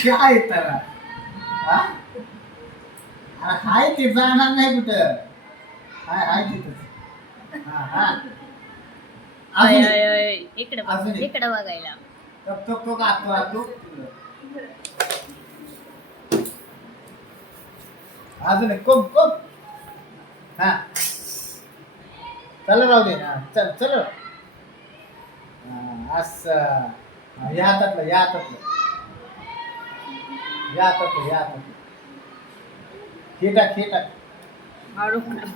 काय तर हा? अरे हाय ते जाणार नाही कुठं. हाय हाय तिथं. हा हा अय अजून अय एक. अय इकडे बघ अजून एक. इकडे बघायला. तो गातो आतो. अजून एक कोम कोम. हा चल राहू दे. हा चल चल. असं या हातातलं या हातातलं या हातातलं या हातातलं हे टाक हे टाक. अडकलं.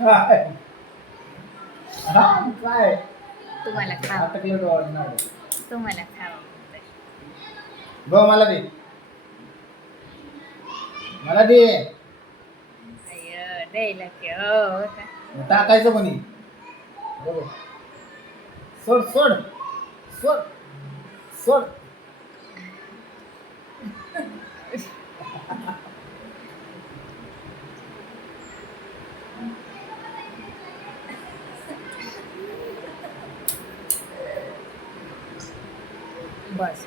काय हा काय तुम्हाला खावा अटकलं डोळ्यात. तुम्हाला खावा म्हणतोय. गो मला दे मला दे. अय द्यायला की हो का. टाकायचं कोणी बरोबर. सोड सोड सोड सोड. बस